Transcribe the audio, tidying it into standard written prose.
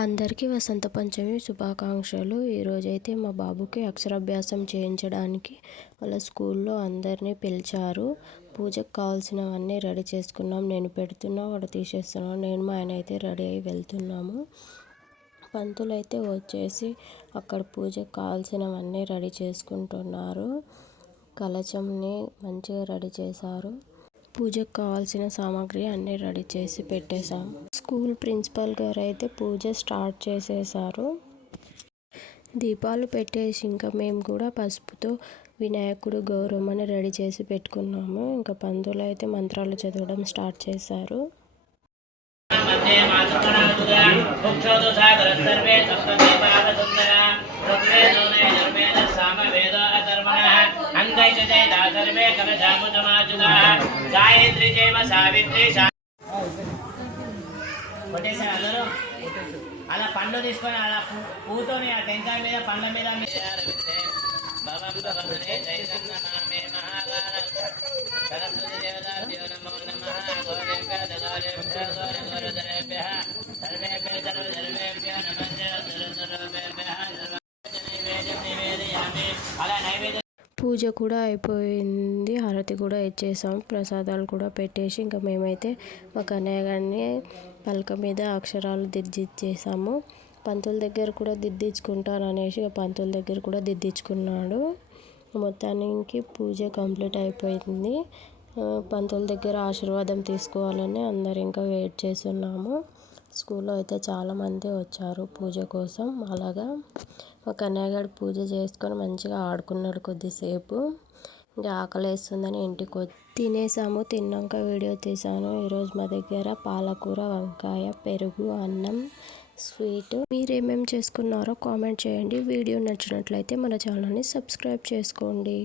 అందరికీ వసంత పంచమి శుభాకాంక్షలు. ఈరోజైతే మా బాబుకి అక్షరాభ్యాసం చేయించడానికి వాళ్ళ స్కూల్లో అందరినీ పిలిచారు. పూజకు కావాల్సినవన్నీ రెడీ చేసుకున్నాం. నేను పెడుతున్నా, వాడు తీసేస్తున్నాను. నేను మా ఆయన అయితే రెడీ అయ్యి వెళ్తున్నాము. పంతులు అయితే వచ్చేసి అక్కడ పూజకు కావాల్సినవన్నీ రెడీ చేసుకుంటున్నారు. కలశంని మంచిగా రెడీ చేశారు. పూజకు కావాల్సిన సామాగ్రి అన్నీ రెడీ చేసి పెట్టేశాం. స్కూల్ ప్రిన్సిపల్ గారు అయితే పూజ స్టార్ట్ చేసేసారు. దీపాలు పెట్టేసి ఇంకా మేము కూడా పసుపుతో వినాయకుడు గౌరమ్మని రెడీ చేసి పెట్టుకున్నాము. ఇంకా పంతులు అయితే మంత్రాలు చదవడం స్టార్ట్ చేశారు. గాయత్రి జైవ సావిత్రి కొట్టేసారు అందరూ. అలా పండ్లు తీసుకొని అలా పూతోని ఆ టెంకాయ మీద పండ్ల మీద పూజ కూడా అయిపోయింది. హారతి కూడా ఇచ్చేసాం. ప్రసాదాలు కూడా పెట్టేసి ఇంకా మేమైతే మా కన్నయ్య గారిని పలక మీద అక్షరాలు దిద్దిచ్చేసాము. పంతుల దగ్గర కూడా దిద్దించుకుంటాననేసి పంతుల దగ్గర కూడా దిద్దించుకున్నాడు. మొత్తానికి పూజ కంప్లీట్ అయిపోయింది. పంతుల దగ్గర ఆశీర్వాదం తీసుకోవాలని అందరు ఇంకా వెయిట్ చేస్తున్నాము. స్కూల్లో అయితే చాలామంది వచ్చారు పూజ కోసం. అలాగా మా కన్నయ్యగారు పూజ చేసుకొని మంచిగా ఆడుకున్నాడు కొద్దిసేపు. ఇంకా ఆకలి వేస్తుందని ఇంటికి తినేసాము. తిన్నాక వీడియో తీసాను. ఈరోజు మా దగ్గర పాలకూర, వంకాయ, పెరుగు, అన్నం, స్వీట్. మీరేమేమి చేసుకున్నారో కామెంట్ చేయండి. వీడియో నచ్చినట్లయితే మన ఛానల్ని సబ్స్క్రైబ్ చేసుకోండి.